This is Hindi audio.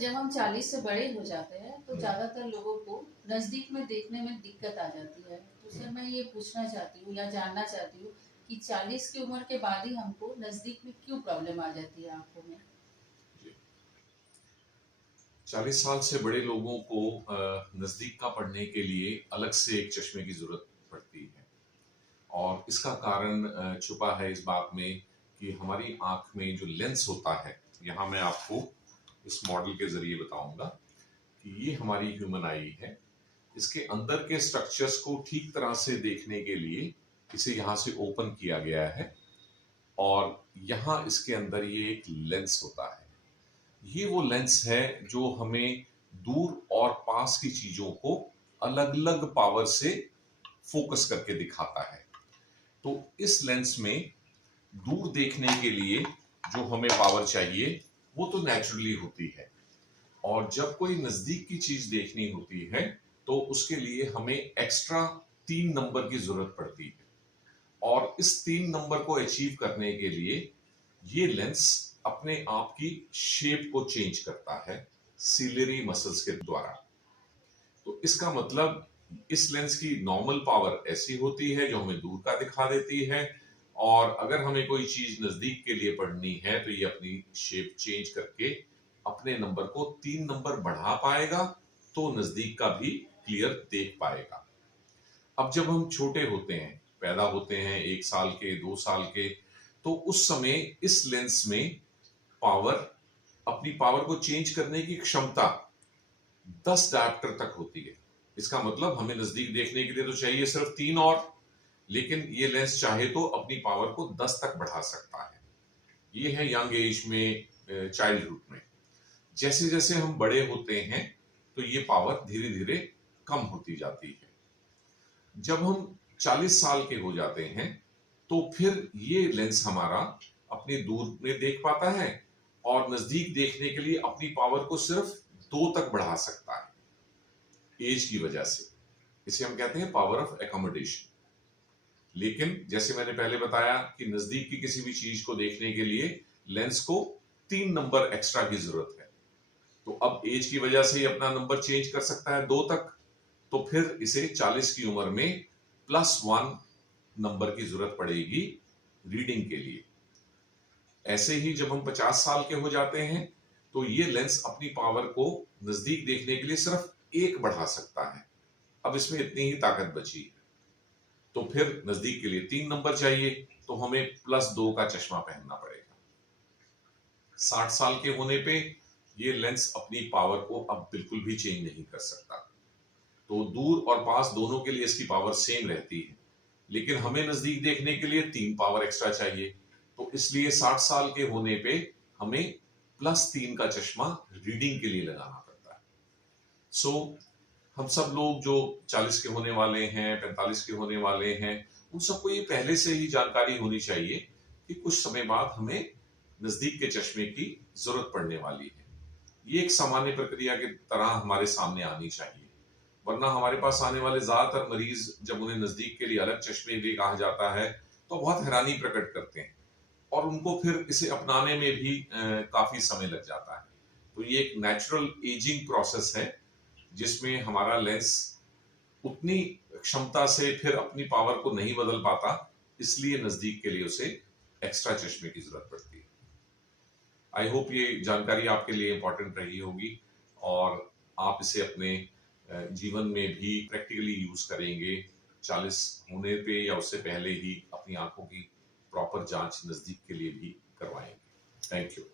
जब हम 40 से बड़े हो जाते हैं तो हम्म। ज़्यादातर लोगों को नज़दीक में देखने में दिक्कत आ जाती है। तो सर मैं ये पूछना चाहती हूँ या जानना चाहती हूँ कि 40 की उम्र के बाद ही हमको नज़दीक में क्यों प्रॉब्लम आ जाती है आँखों में? जी। 40 साल से बड़े लोगों को नजदीक का पढ़ने के लिए अलग से एक चश्मे की जरूरत पड़ती है। और इसका कारण छुपा है इस बात में कि हमारी आंख में जो लेंस होता है, यहाँ मैं आपको इस मॉडल के जरिए बताऊंगा कि ये हमारी ह्यूमन आई है। इसके अंदर के स्ट्रक्चर्स को ठीक तरह से देखने के लिए इसे यहाँ से ओपन किया गया है और यहाँ इसके अंदर ये एक लेंस होता है। ये वो लेंस है जो हमें दूर और पास की चीजों को अलग अलग पावर से फोकस करके दिखाता है। तो इस लेंस में दूर देखने के लिए जो हमें पावर चाहिए वो तो नेचुरली होती है, और जब कोई नजदीक की चीज देखनी होती है तो उसके लिए हमें एक्स्ट्रा 3 नंबर की जरूरत पड़ती है। और इस 3 नंबर को अचीव करने के लिए ये लेंस अपने आप की शेप को चेंज करता है सिलरी मसल्स के द्वारा। तो इसका मतलब इस लेंस की नॉर्मल पावर ऐसी होती है जो हमें दूर का दिखा देती है, और अगर हमें कोई चीज नजदीक के लिए पढ़नी है तो ये अपनी शेप चेंज करके अपने नंबर को 3 नंबर बढ़ा पाएगा, तो नजदीक का भी क्लियर देख पाएगा। अब जब हम छोटे होते हैं, पैदा होते हैं 1 साल के 2 साल के, तो उस समय इस लेंस में पावर, अपनी पावर को चेंज करने की क्षमता 10 डायोप्टर तक होती है। इसका मतलब हमें नजदीक देखने के लिए तो चाहिए सिर्फ 3, और लेकिन ये लेंस चाहे तो अपनी पावर को 10 तक बढ़ा सकता है। ये है यंग एज में, चाइल्डहुड में। जैसे जैसे हम बड़े होते हैं तो ये पावर धीरे धीरे कम होती जाती है। जब हम 40 साल के हो जाते हैं तो फिर ये लेंस हमारा अपनी दूर में देख पाता है और नजदीक देखने के लिए अपनी पावर को सिर्फ 2 तक बढ़ा सकता है एज की वजह से। इसे हम कहते हैं पावर ऑफ एकोमोडेशन। लेकिन जैसे मैंने पहले बताया कि नजदीक की किसी भी चीज को देखने के लिए लेंस को 3 नंबर एक्स्ट्रा की जरूरत है। तो अब एज की वजह से ये अपना नंबर चेंज कर सकता है 2 तक, तो फिर इसे 40 की उम्र में +1 नंबर की जरूरत पड़ेगी रीडिंग के लिए। ऐसे ही जब हम 50 साल के हो जाते हैं तो ये लेंस अपनी पावर को नजदीक देखने के लिए सिर्फ 1 बढ़ा सकता है। अब इसमें इतनी ही ताकत बची है, तो फिर नजदीक के लिए 3 नंबर चाहिए, तो हमें +2 का चश्मा पहनना पड़ेगा। 60 साल के होने पे ये लेंस अपनी पावर को अब बिल्कुल भी चेंज नहीं कर सकता। तो दूर और पास दोनों के लिए इसकी पावर सेम रहती है, लेकिन हमें नजदीक देखने के लिए 3 पावर एक्स्ट्रा चाहिए। तो इसलिए 60 साल के होने पे हमें +3 का चश्मा रीडिंग के लिए लगाना पड़ता है। सो हम सब लोग जो 40 के होने वाले हैं, 45 के होने वाले हैं, उन सबको ये पहले से ही जानकारी होनी चाहिए कि कुछ समय बाद हमें नजदीक के चश्मे की जरूरत पड़ने वाली है। ये एक सामान्य प्रक्रिया की तरह हमारे सामने आनी चाहिए, वरना हमारे पास आने वाले ज्यादातर मरीज जब उन्हें नजदीक के लिए अलग चश्मे लिए कहा जाता है तो बहुत हैरानी प्रकट करते हैं, और उनको फिर इसे अपनाने में भी काफी समय लग जाता है। तो ये एक नेचुरल एजिंग प्रोसेस है जिसमें हमारा लेंस उतनी क्षमता से फिर अपनी पावर को नहीं बदल पाता, इसलिए नजदीक के लिए उसे एक्स्ट्रा चश्मे की जरूरत पड़ती है। आई होप ये जानकारी आपके लिए इंपॉर्टेंट रही होगी और आप इसे अपने जीवन में भी प्रैक्टिकली यूज करेंगे। 40 होने पे या उससे पहले ही अपनी आंखों की प्रॉपर जांच नजदीक के लिए भी करवाएंगे। Thank you.